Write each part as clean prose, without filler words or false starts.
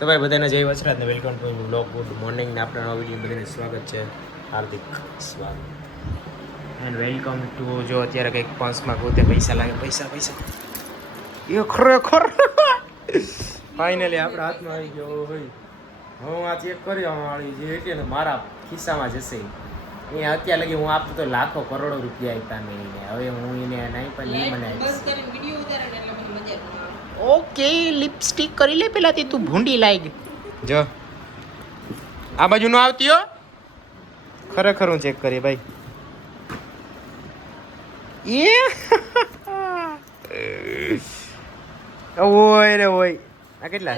તો ભાઈ બધાને જય વસરાજ ને welcome to blog good morning ને આપણા નવા વિડીયો બધાને સ્વાગત છે, હાર્દિક સ્વાગત એન્ડ વેલકમ ટુ. જો અત્યારે કંઈક પાંચમાં ગોતે પૈસા લાગે, પૈસા એ ખરેખર ફાઇનલી આપણા હાથમાં આવી ગયો હોય. હું આ ચેક કરી વાળી જે હતી ને મારા ખિસ્સામાં જશે એ અત્યારે લગી હું આપતો તો લાખો કરોડો રૂપિયા આપ્યા મેં એને. હવે હું એને નહીં પણ નહીં મને ઓકે લિપસ્ટિક કરી લે પેલાથી, તું ભૂંડી લાગી. જો આ બાજુ નો આવતી હો, ખરેખર હું ચેક કરી ભાઈ. ઓય રે ઓય, આ કેટલા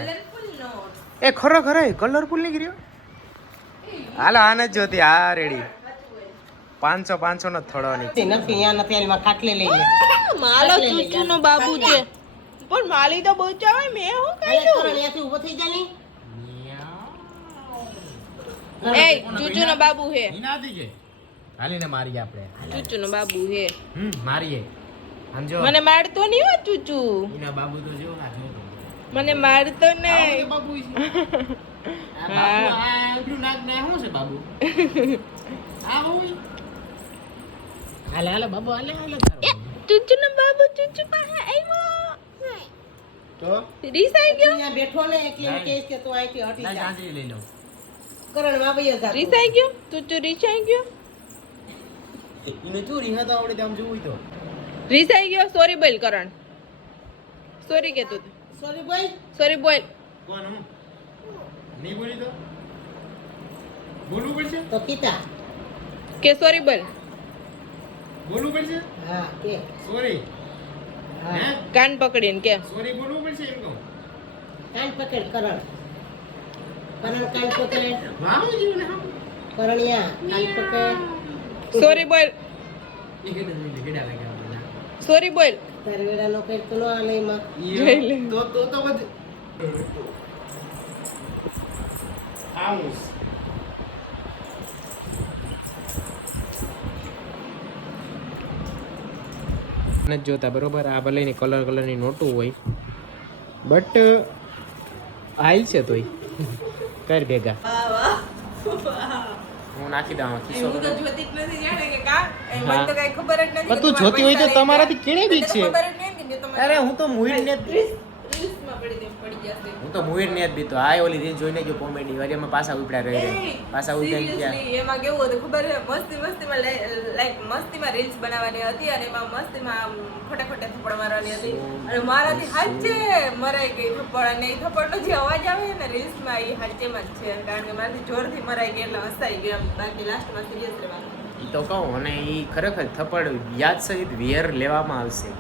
એ ખરેખર કલરફુલ નહીં ગયો. હાલો આને જ જોતી. હા રેડી 500 નો થોડવાની નથી અહીંયા નથી આમાં ખાટલે લઈ લે. મારો ચૂચુનો બાબુ છે પણ માલી તો બચાવે મે હું કહ્યું અહીંયાથી ઊભો થઈ જા ની. એ ચૂચુનો બાબુ હે નાથી કે હાલીને મારી આપણે. ચૂચુનો બાબુ હે મારીએ સમજો. મને મારતો નહીં હો ચૂચુ, એના બાબુ તો જો આ જો મને મારતો નહીં. બાબુ છે આ બાબુ. આ ઉઠું નાક ને શું છે બાબુ? આ હોય હાલે હાલે બાબુ હાલે હાલે તારો ચૂચુનો બાબુ ચૂચુ પાસે આવ્યો તો રીસાઈ ગયો. અહીંયા બેઠો ને એટલે એમ કહેશ કે તું અહીંથી હટી ના જા. ચાંદી લઈ લો. કરણ વાવયો જા. રીસાઈ ગયો ચૂચુ રીસાઈ ગયો એને ચોરી હતા આવડે તો આમ જોવું તો રીસાઈ ગયો. સોરી બોલ કરણ, સોરી કે તું સોરી બોલ. સોરી બોલ. કોણ હું નહીં બોલી તો બોલવું પડશે. તો કીતા કે સોરી બોલ. બોલવું પડશે. હા કે સોરી હા કાન પકડીને કે સોરી બોલવું પડશે એમ કહું. કાન પકડ કરણ. કરણ કાન પકડ. વાવ જીવને હા કરણિયા કાન પકડ. સોરી બોલ. એ કેડે ગેડા લાગ્યા સોરી બોલ. તારે વેડા નો કઈ તો નો આલે માં. જોઈ લે. તો બધ આઉસ નથી જોતા બરોબર. આ ભલે ની કલરની નોટું હોય બટ આઈ છે તોય કર ભેગા હું નાખી દઉં ખિસ્સો. હું તો જોતી જ નથી જાણે કે કા એ મને તો કઈ ખબર જ નથી. પણ તું જોતી હોય તો તમારાથી કેળે બી છે. ખબર જ નહીં કે તમે અરે હું તો મૂવી ને રીલ્સમાં પડી જશે. હું તો મૂવી ને જ બીતો. આ ઓલી રીલ જોઈને જો કોમેડી વાળી એમાં પાછા ઉપડા રહી પાછા ઉડ્યા ગયા. Seriously, એમાં કેવું હતું ખબર છે? મસ્તીમાં લાઈક મસ્તીમાં રીલ્સ બનાવવાની હતી અને એમાં મસ્તીમાં આમ ખોટા ખોટા થપ્પડ મારવાની હતી અને મારાથી હાચે મરાઈ ગઈ થપ્પડ. અને એ થપ્પડનો જે અવાજ આવે ને રીલ્સમાં એ હાચેમાં જ છે, કારણ કે મારાથી જોરથી મરાઈ ગઈ એટલે હસાઈ ગઈ આમ. બાકી લાસ્ટમાં સિરિયસ રહેવાનું. ઈ તો કહું. અને એ ખરેખર થપ્પડ યાદ સહિત વેર લેવામાં આવશે.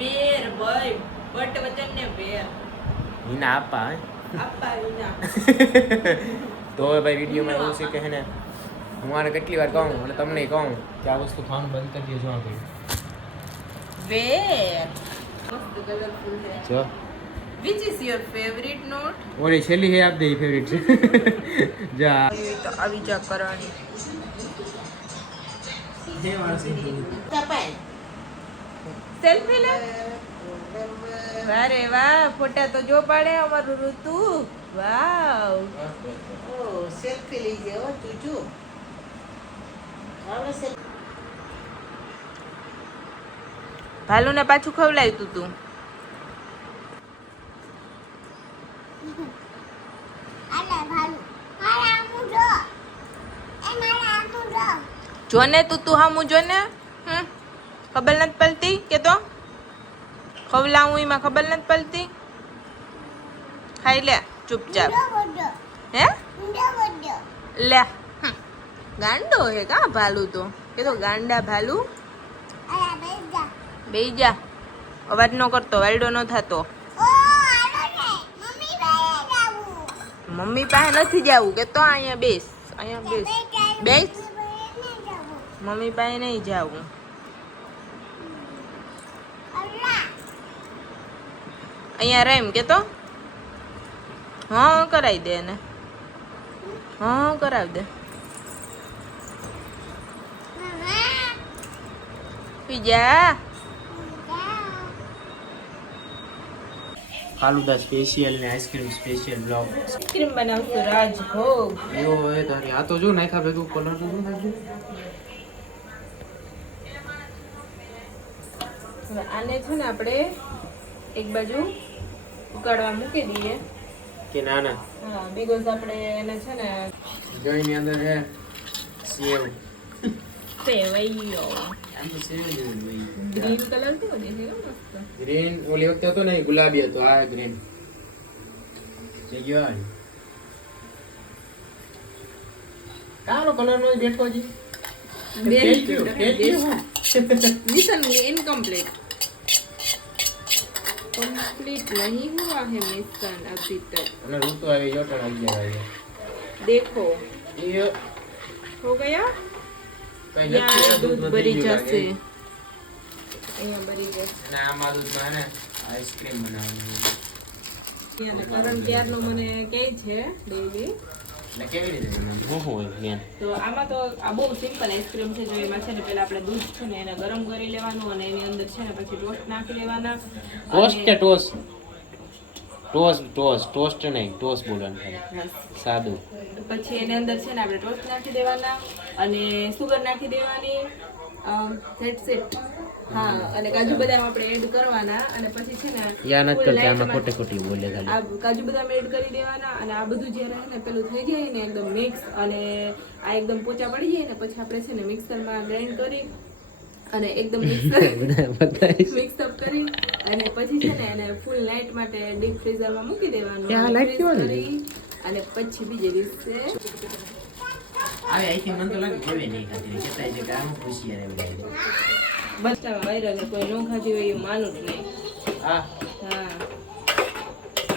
બેર ભાઈ બટ વચન ને બેર એના આપા આપા વિના તો હવે ભાઈ વિડીયોમાં એવું છે કે હે ને હું આને કેટલી વાર કહું અને તમને કહું કે આ વસ્તુ ખાવાનું બંધ કરી દેજો. આ ભાઈ બેર મસ્ત કલરફુલ છે. જો Which is your favorite note? ઓલી છેલ્લી હે આપ દે ફેવરિટ છે. જા તો આવી જા કરવાની. હે વાળસી તપાય. સેલ્ફી લે. વારે વાહ, ફોટા તો જો પાડે અમારું ઋતુ. વાવ. ઓ સેલ્ફી લઈ જાવ ચૂચુ. હવે સેલ્ફી ભાલુને પાછું ખવડાવ્યું તું. જોને તું હામું જોને. ખબર નથી પડતી કે તો ખવલાવું એમાં ખબર નથી પડતી. ખાઈ લે ચૂપચાપ. હે લે ગાંડો હે કા ભાલુ તો કે તો ગાંડા ભાલુ. બેહી જા, અવાજ ન કરતો, વાયડો ન થતો. મમ્મી પાસે નથી જાવું કે તો અહીંયા બેસ, અહીંયા બેસ બેસ. મમ્મી પાસે નહીં જાવું. અહીંયા રેમ કે તો હા કરાવી દે ને. હા કરાવી દે. પી જા. ફાલુદા સ્પેશિયલ ને આઈસ્ક્રીમ સ્પેશિયલ બ્લોગ આઈસ્ક્રીમ બનાવશું રાજભોગ. એવો હોય તારી આ તો જો નાખ્યા ભેગું કલર તો શું નાખ્યું હવે આને છે ને આપણે એક બાજુ ઉકાળવા મૂકી દઈએ. કે ના ના હા, બીકોઝ આપણે એને છે ને જોઈની અંદર છે સેવ સેવૈયો આમ તો સેવ જ હોય ગ્રીન કલર કેવો દેખાય મસ્ત. ગ્રીન ઓલી વખતે હતો ને એ ગુલાબી હતો આ ગ્રીન જઈ ગયો આ કાલો કલર નો બેઠો જી मिशन इनकम्प्लीट कंप्लीट नहीं हुआ है मिशन अभी तक. અને ઋતુ આવી ગયો પણ 11 વાગે देखो એ हो गया. કઈ यहाँ નથી दूध भरी जैसे અને આમાં દૂધમાં ને આઈસ્ક્રીમ બનાવવાની કરણ ત્યારનો મને કહે છે ડેઈલી. એટલે કેવી રીતે બનાવવાનું શું હોય જ્ઞાન તો આમાં તો આ બહુ સિમ્પલ આઈસ્ક્રીમ છે. જો એમાં છે ને પેલા આપણે દૂધ છે ને એને ગરમ કરી લેવાનું અને એની અંદર છે ને પછી ટોસ્ટ નાખી લેવાના. ટોસ્ટ કે ટોસ્ટ ટોસ્ટ નહીં ટોસ્ટ બોલવાનું ખાલી અને સાદું પછી એની અંદર છે ને આપણે ટોસ્ટ નાખી દેવાના અને સુગર નાખી દેવાની. That's it. હા, અને કાજુ બદામ આપણે એડ કરવાના અને પછી છે ને યા નથી full કરતા night આમાં માં ખોટે ખોટી બોલે ખાલી આ કાજુ બદામ એડ કરી દેવાના અને આ બધું જ્યારે ને પેલું થઈ જાય ને એકદમ મિક્સ અને આ એકદમ પોચા પડી જાય ને પછી આપણે છે ને મિક્સરમાં ગ્રાઇન્ડ કરી અને એકદમ મિક્સ અપ કરી અને પછી છે ને એને ફૂલ નાઇટ માટે ડીપ ફ્રીઝરમાં મૂકી દેવાનું. ત્યાં light freeze કેવા કરી અને પછી બીજે દિવસે આવે આઈથી મને તો લાગે કેવી નહીં ખાતી કેતા છે કે આમ ખુશી આવે બધા બસમાં વાયરલ કોઈ ન ખાધી હોય એવું માનું જ નહીં. હા હા,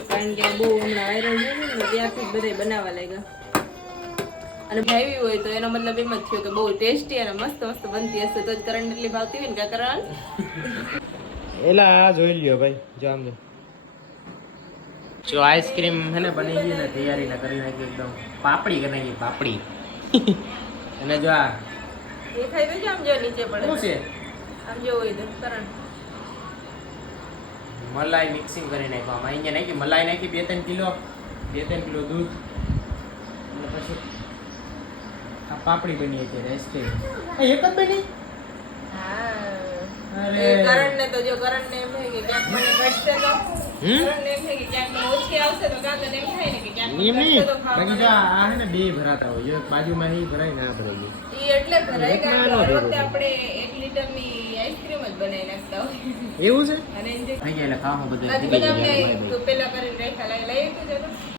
કારણ કે બહુ હમણાં વાયરલ થયું ને ત્યારથી જ બધાય બનાવવા લાગ્યા. અને ભાવી હોય તો એનો મતલબ એમ જ થયો કે બહુ ટેસ્ટી અને મસ્ત મસ્ત બનતી હશે તો જ કરણ એટલી ભાવતી હોય ને કા કરણ. એલા આ જોઈ લ્યો ભાઈ જો આમ જો આઈસ્ક્રીમ હે ને બની ગઈ ને તૈયારી ને કરી નાખી એકદમ પાપડી કરી નાખી પાપડી અને જો આ દેખાય તો આમ જો નીચે શું પડે છે આમ જો હોય તો કરણ મલાઈ મિક્સિંગ કરી નાખવામાં અહીંયા નાખી મલાઈ નાખી 2-3 કિલો દૂધ અને પછી આ પાપડી બની છે રેસ્ટે એક જ બની અરે. કરણને તો જો કરણને એમ થાય કે ક્યાંક મને ઘટશે તો કરણને એમ થાય કે ક્યાંક મને ઓછી આવશે તો કાં તો એમ થાય ને કે ક્યાંક મને એમ ઘટશે નહીં તો બાકી જો ખાવાનું. આ હે ને બે ભરાતા હોય જો એક બાજુમાં એ ભરાય ને આ ભરાય ગઈ ઈ એટલે ભરાય એક કારણ કે નાનો હર ભેગો વખતે આપણે 1 લીટરની આઈસ્ક્રીમ જ બનાવી નાખતા હોય એવું છે અને એને જે થઈ ગયા એટલે ખાવા બધું કાજુ બદામને તો પેલા કરીને રાખ્યા લઈ તો જરા